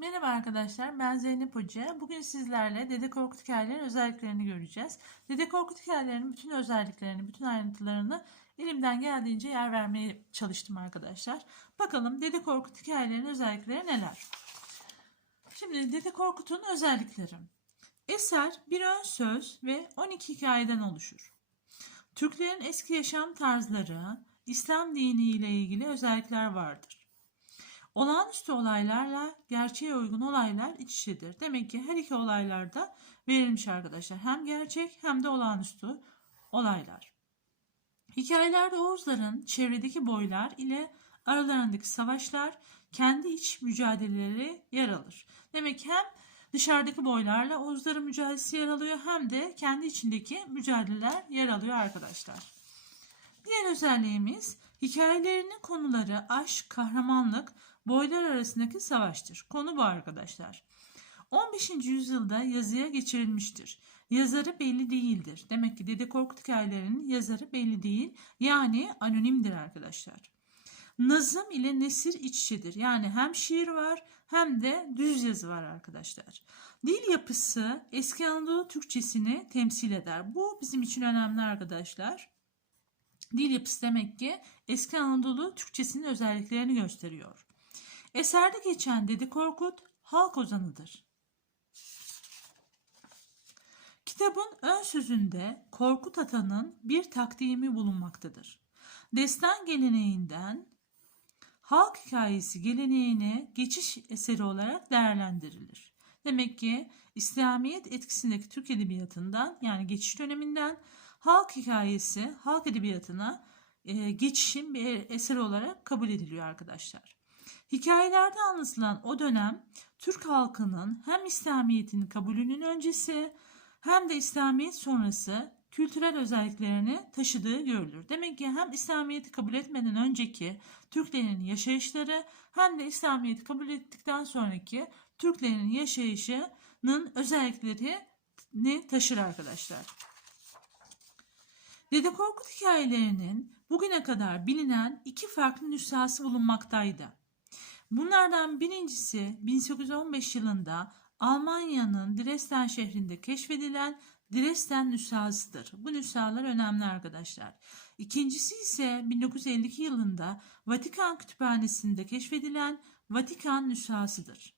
Merhaba arkadaşlar, ben Zeynep Hoca. Bugün sizlerle Dede Korkut hikayelerinin özelliklerini göreceğiz. Dede Korkut hikayelerinin bütün özelliklerini, bütün ayrıntılarını elimden geldiğince yer vermeye çalıştım arkadaşlar. Bakalım Dede Korkut hikayelerinin özellikleri neler? Şimdi Dede Korkut'un özellikleri. Eser bir ön söz ve 12 hikayeden oluşur. Türklerin eski yaşam tarzları, İslam dini ile ilgili özellikler vardır. Olağanüstü olaylarla gerçeğe uygun olaylar iç içedir. Demek ki her iki olaylarda verilmiş arkadaşlar. Hem gerçek hem de olağanüstü olaylar. Hikayelerde Oğuzların çevredeki boylar ile aralarındaki savaşlar kendi iç mücadeleleri yer alır. Demek ki hem dışarıdaki boylarla Oğuzların mücadelesi yer alıyor hem de kendi içindeki mücadeleler yer alıyor arkadaşlar. Diğer özelliğimiz hikayelerinin konuları aşk, kahramanlık, boylar arasındaki savaştır. Konu bu arkadaşlar. 15. yüzyılda yazıya geçirilmiştir. Yazarı belli değildir. Demek ki Dede Korkut hikayelerinin yazarı belli değil. Yani anonimdir arkadaşlar. Nazım ile nesir iç içedir. Yani hem şiir var hem de düz yazı var arkadaşlar. Dil yapısı eski Anadolu Türkçesini temsil eder. Bu bizim için önemli arkadaşlar. Dil yapısı demek ki eski Anadolu Türkçesinin özelliklerini gösteriyor. Eserde geçen Dede Korkut halk ozanıdır. Kitabın ön sözünde Korkut Ata'nın bir takdimi bulunmaktadır. Destan geleneğinden halk hikayesi geleneğine geçiş eseri olarak değerlendirilir. Demek ki İslamiyet etkisindeki Türk edebiyatından yani geçiş döneminden halk hikayesi, halk edebiyatına e, geçişin bir eser olarak kabul ediliyor arkadaşlar. Hikayelerde anlatılan o dönem Türk halkının hem İslamiyet'in kabulünün öncesi hem de İslamiyet sonrası kültürel özelliklerini taşıdığı görülür. Demek ki hem İslamiyet'i kabul etmeden önceki Türklerin yaşayışları hem de İslamiyet'i kabul ettikten sonraki Türklerin yaşayışının özelliklerini taşır arkadaşlar. Dede Korkut hikayelerinin bugüne kadar bilinen iki farklı nüshası bulunmaktaydı. Bunlardan birincisi 1815 yılında Almanya'nın Dresden şehrinde keşfedilen Dresden nüshasıdır. Bu nüshalar önemli arkadaşlar. İkincisi ise 1952 yılında Vatikan Kütüphanesi'nde keşfedilen Vatikan nüshasıdır.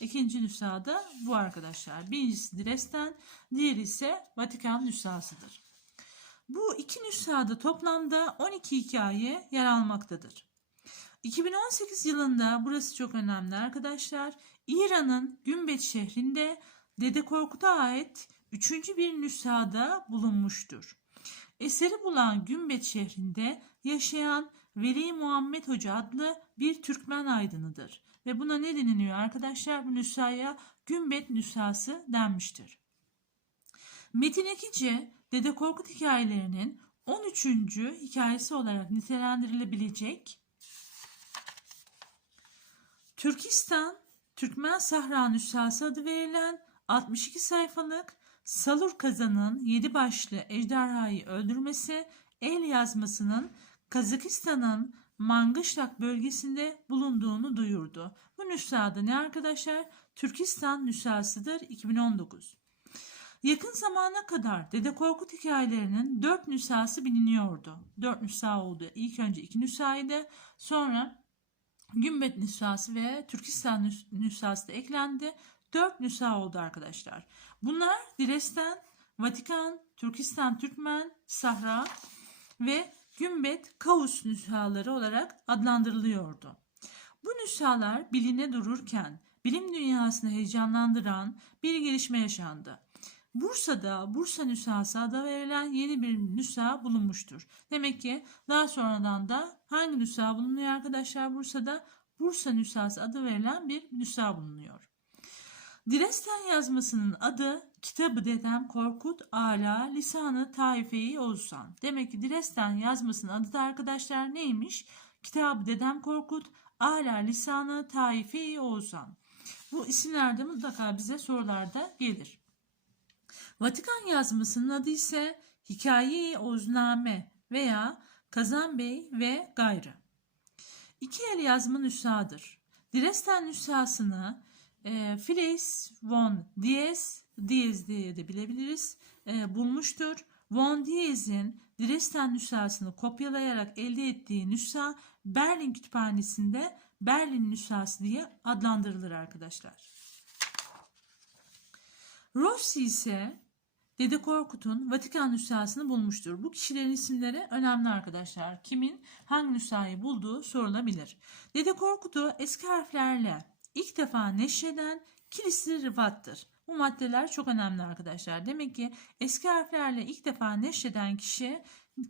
İkinci nüsha da bu arkadaşlar. Birincisi Dresden, diğeri ise Vatikan nüshasıdır. Bu iki nüshada toplamda 12 hikaye yer almaktadır. 2018 yılında burası çok önemli arkadaşlar. İran'ın Gümbet şehrinde Dede Korkut'a ait üçüncü bir nüshada bulunmuştur. Eseri bulan Gümbet şehrinde yaşayan Veli Muhammed Hoca adlı bir Türkmen aydınıdır. Ve buna ne deniliyor arkadaşlar? Bu nüshaya Gümbet nüshası denmiştir. Metin Ekici Dede Korkut hikayelerinin 13. hikayesi olarak nitelendirilebilecek Türkistan Türkmen Sahra Nüshası adı verilen 62 sayfalık Salur Kazan'ın 7 başlı ejderhayı öldürmesi el yazmasının Kazakistan'ın Mangışlak bölgesinde bulunduğunu duyurdu. Bu nüshada ne arkadaşlar? Türkistan nüshasıdır 2019. Yakın zamana kadar Dede Korkut hikayelerinin 4 nüshası biliniyordu. 4 nüsha oldu. İlk önce 2 nüshaydı. Sonra Gümbet nüshası ve Türkistan nüs- nüshası da eklendi. 4 nüsha oldu arkadaşlar. Bunlar Dresden, Vatikan, Türkistan Türkmen, Sahra ve Gümbet Kavus nüshaları olarak adlandırılıyordu. Bu nüshalar biline dururken bilim dünyasını heyecanlandıran bir gelişme yaşandı. Bursa'da Bursa nüshası adı verilen yeni bir nüsha bulunmuştur. Demek ki daha sonradan da hangi nüsha bulunuyor arkadaşlar Bursa'da? Bursa nüshası adı verilen bir nüsha bulunuyor. Dresden yazmasının adı Kitabı Dedem Korkut Ala Lisanı Taife-i Oğuzhan. Demek ki Dresden yazmasının adı da arkadaşlar neymiş? Kitabı Dedem Korkut Ala Lisanı Taife-i Oğuzhan. Bu isimlerde mutlaka bize sorularda gelir. Vatikan yazmasının adı ise Hikaye-i Ozname veya Kazan Bey ve gayrı. İki el yazma nüshadır. Dresden nüshasını e, Filiz von Diez, Diez diye de bilebiliriz, e, bulmuştur. Von Diez'in Dresden nüshasını kopyalayarak elde ettiği nüsha Berlin Kütüphanesi'nde Berlin nüshası diye adlandırılır arkadaşlar. Rossi ise Dede Korkut'un Vatikan nüshasını bulmuştur. Bu kişilerin isimleri önemli arkadaşlar. Kimin hangi nüshayı bulduğu sorulabilir. Dede Korkut'u eski harflerle ilk defa neşreden Kilisli Rıfat'tır. Bu maddeler çok önemli arkadaşlar. Demek ki eski harflerle ilk defa neşreden kişi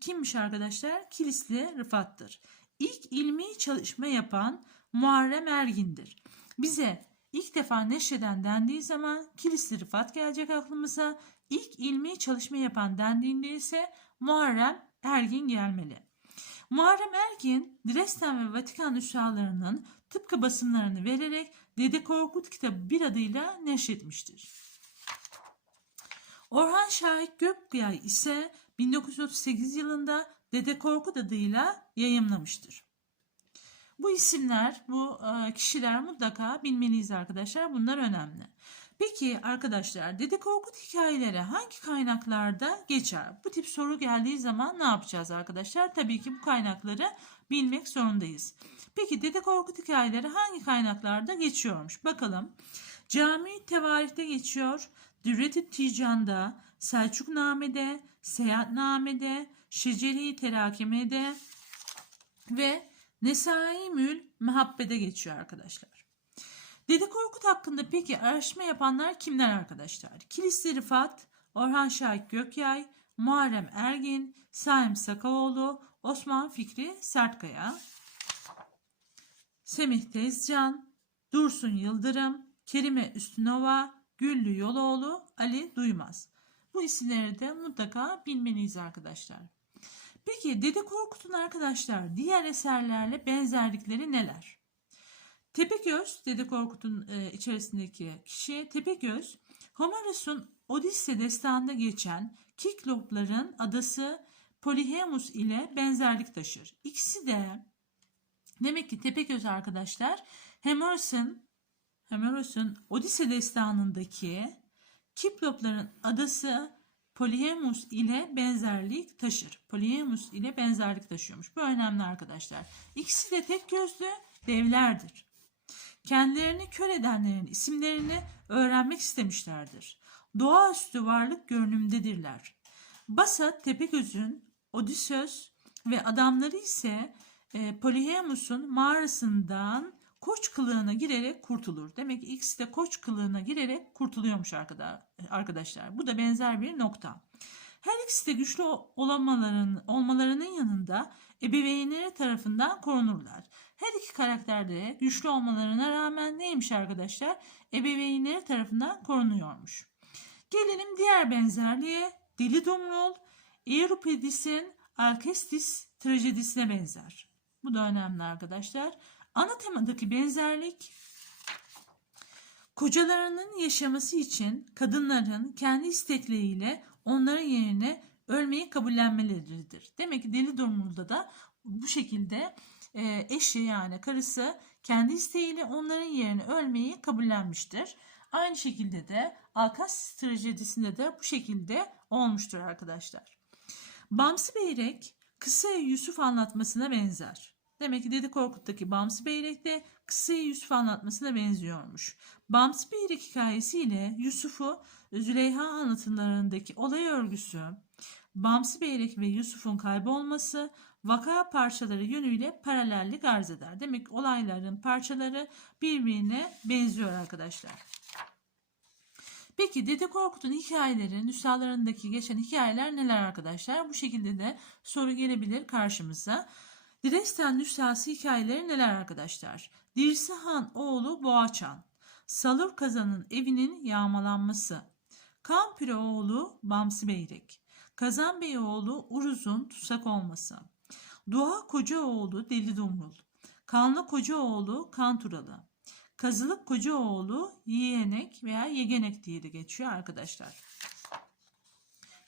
kimmiş arkadaşlar? Kilisli Rıfat'tır. İlk ilmi çalışma yapan Muharrem Ergin'dir. Bize ilk defa neşreden dendiği zaman Kilisli Rıfat gelecek aklımıza. İlk ilmi çalışma yapan dendiğinde ise Muharrem Ergin gelmeli. Muharrem Ergin, Dresden ve Vatikan nüshalarının tıpkı basımlarını vererek Dede Korkut kitabı bir adıyla neşretmiştir. Orhan Şahit Gökyay ise 1938 yılında Dede Korkut adıyla yayımlamıştır. Bu isimler, bu e, kişiler mutlaka bilmeliyiz arkadaşlar. Bunlar önemli. Peki arkadaşlar Dede Korkut hikayeleri hangi kaynaklarda geçer? Bu tip soru geldiği zaman ne yapacağız arkadaşlar? Tabii ki bu kaynakları bilmek zorundayız. Peki Dede Korkut hikayeleri hangi kaynaklarda geçiyormuş? Bakalım. Cami Tevarih'te geçiyor. Dürret-i Tican'da, Selçukname'de, Seyahatname'de, Şeceri Terakime'de ve Nesai Mül Mehabbe'de geçiyor arkadaşlar. Dede Korkut hakkında peki araştırma yapanlar kimler arkadaşlar? Kilisli Rıfat, Orhan Şahit Gökyay, Muharrem Ergin, Saim Sakaoğlu, Osman Fikri Sertkaya, Semih Tezcan, Dursun Yıldırım, Kerime Üstünova, Güllü Yoloğlu, Ali Duymaz. Bu isimleri de mutlaka bilmeliyiz arkadaşlar. Peki Dede Korkut'un arkadaşlar diğer eserlerle benzerlikleri neler? Tepegöz, Dede Korkut'un e, içerisindeki kişi Tepegöz, Homeros'un Odisse destanında geçen Kiklopların adası Polyhemus ile benzerlik taşır. İkisi de demek ki Tepegöz arkadaşlar Homeros'un Homeros'un Odisse destanındaki Kiklopların adası Polyhemus ile benzerlik taşır. Polyhemus ile benzerlik taşıyormuş. Bu önemli arkadaşlar. İkisi de tek gözlü devlerdir. Kendilerini kör edenlerin isimlerini öğrenmek istemişlerdir. Doğaüstü varlık görünümdedirler. Basat Tepegöz'ün Odysseus ve adamları ise e, Polyhemus'un mağarasından koç kılığına girerek kurtulur. Demek ki ikisi de koç kılığına girerek kurtuluyormuş arkadaşlar. Bu da benzer bir nokta. Her ikisi de güçlü olmaların, olmalarının yanında ebeveynleri tarafından korunurlar. Her iki karakter de güçlü olmalarına rağmen neymiş arkadaşlar? Ebeveynleri tarafından korunuyormuş. Gelelim diğer benzerliğe. Deli Dumrul, Euripides'in Alcestis trajedisine benzer. Bu da önemli arkadaşlar. Ana temadaki benzerlik kocalarının yaşaması için kadınların kendi istekleriyle onların yerine ölmeyi kabullenmeleridir. Demek ki deli durumunda da bu şekilde e, eşi yani karısı kendi isteğiyle onların yerine ölmeyi kabullenmiştir. Aynı şekilde de Alkas trajedisinde de bu şekilde olmuştur arkadaşlar. Bamsı Beyrek kısa Yusuf anlatmasına benzer. Demek ki Dede Korkut'taki Bamsı Beyrek de kısa Yusuf anlatmasına benziyormuş. Bamsı Beyrek hikayesiyle Yusuf'u Züleyha anlatımlarındaki olay örgüsü, Bamsı Beyrek ve Yusuf'un kaybolması vaka parçaları yönüyle paralellik arz eder. Demek olayların parçaları birbirine benziyor arkadaşlar. Peki Dede Korkut'un hikayeleri, nüshalarındaki geçen hikayeler neler arkadaşlar? Bu şekilde de soru gelebilir karşımıza. Dresden nüshası hikayeleri neler arkadaşlar? Dirsi Han oğlu Boğaçan, Salur Kazan'ın evinin yağmalanması, Kampire oğlu Bamsı Beyrek, Kazan Bey oğlu Uruz'un tutsak olması, Dua Kocaoğlu Deli Dumrul, Kanlı Kocaoğlu Kanturalı, Kazılık Kocaoğlu Yiyenek veya Yegenek diye de geçiyor arkadaşlar.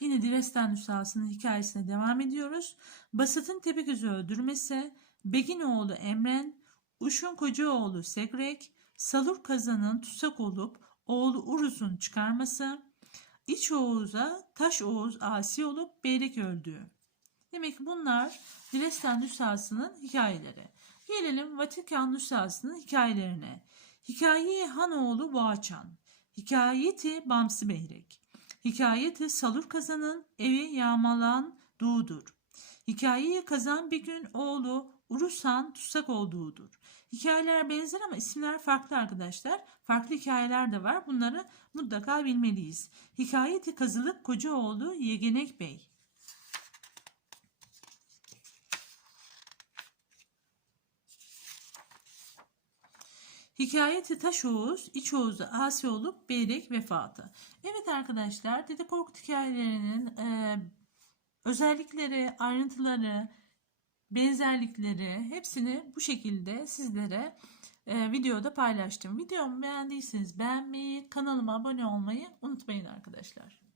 Yine Direstan nüshasının hikayesine devam ediyoruz. Basat'ın Tepegöz'ü öldürmesi, Beginoğlu Emren, Uşun Kocaoğlu Segrek, Salur kazanın tutsak olup oğlu Uruz'un çıkarması, İç Oğuz'a Taş Oğuz asi olup Beyrek öldüğü. Demek ki bunlar Dilestan Nüshası'nın hikayeleri. Gelelim Vatikan Nüshası'nın hikayelerine. Hikaye Hanoğlu Boğaçan. Hikayeti Bamsı Beyrek. Hikayeti Salur Kazan'ın evi yağmalan doğudur. Hikayeyi kazan bir gün oğlu Urusan tutsak olduğudur. Hikayeler benzer ama isimler farklı arkadaşlar. Farklı hikayeler de var. Bunları mutlaka bilmeliyiz. Hikayeti Kazılık Kocaoğlu Yegenek Bey. Hikayeti Taş Oğuz, İç Oğuz'u Asi olup Beyrek vefatı. Evet arkadaşlar Dede Korkut hikayelerinin e, özellikleri, ayrıntıları, benzerlikleri hepsini bu şekilde sizlere e, videoda paylaştım. Videomu beğendiyseniz beğenmeyi, kanalıma abone olmayı unutmayın arkadaşlar.